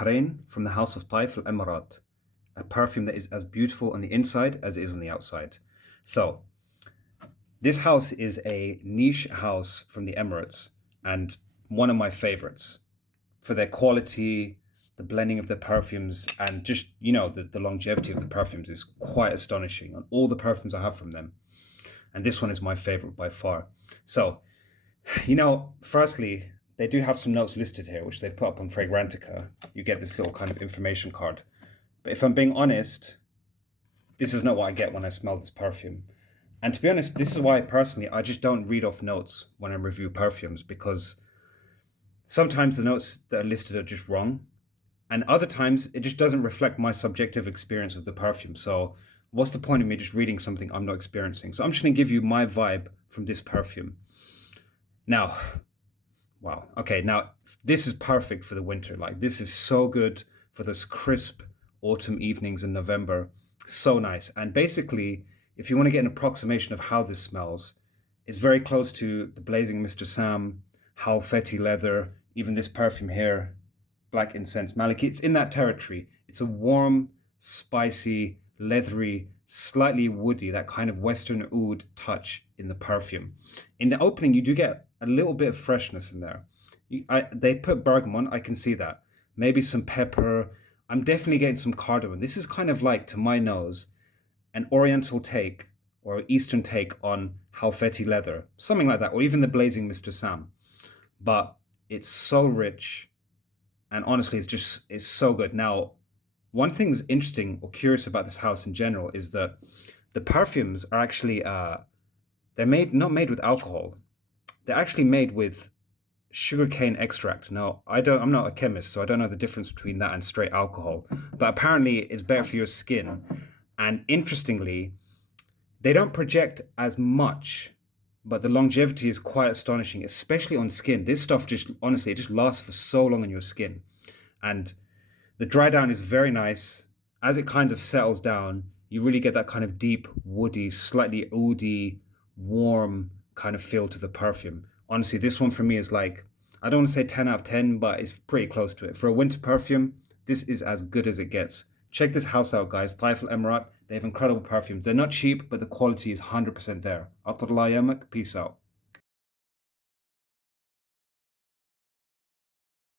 Bahrain from the house of Taif Al Emarat, a perfume that is as beautiful on the inside as it is on the outside. So, this house is a niche house from the Emirates and one of my favorites for their quality, the blending of the perfumes, and just, the longevity of the perfumes is quite astonishing on all the perfumes I have from them. And this one is my favorite by far. So, firstly, they do have some notes listed here, which they've put up on Fragrantica. You get this little kind of information card. But if I'm being honest, this is not what I get when I smell this perfume. And to be honest, this is why personally I just don't read off notes when I review perfumes, because sometimes the notes that are listed are just wrong. And other times it just doesn't reflect my subjective experience of the perfume. So what's the point of me just reading something I'm not experiencing? So I'm just going to give you my vibe from this perfume. Now, wow. Okay, now this is perfect for the winter. Like, this is so good for those crisp autumn evenings in November. So nice. And basically, if you want to get an approximation of how this smells, it's very close to the Blazing Mr. Sam, Halfeti leather, even this perfume here, Black Incense Maliki. It's in that territory. It's a warm, spicy, leathery, slightly woody, that kind of Western oud touch in the perfume. In the opening, you do get a little bit of freshness in there. They put bergamot, I can see that. Maybe some pepper. I'm definitely getting some cardamom. This is kind of like, to my nose, an Oriental take or Eastern take on Halfeti leather, something like that, or even the Blazing Mr. Sam. But it's so rich, and honestly, it's so good. Now, one thing that's interesting or curious about this house in general is that the perfumes are actually they're not made with alcohol. They're actually made with sugarcane extract. Now, I'm not a chemist, so I don't know the difference between that and straight alcohol. But apparently, it's better for your skin. And interestingly, they don't project as much, but the longevity is quite astonishing, especially on skin. This stuff honestly, it just lasts for so long on your skin. And the dry down is very nice. As it kind of settles down, you really get that kind of deep, woody, slightly oudy, warm kind of feel to the perfume. Honestly, this one for me is like, I don't want to say 10 out of 10, but it's pretty close to it. For a winter perfume, this is as good as it gets. Check this house out, guys. Taif Al Emarat. They have incredible perfumes. They're not cheap, but the quality is 100% there. Peace out.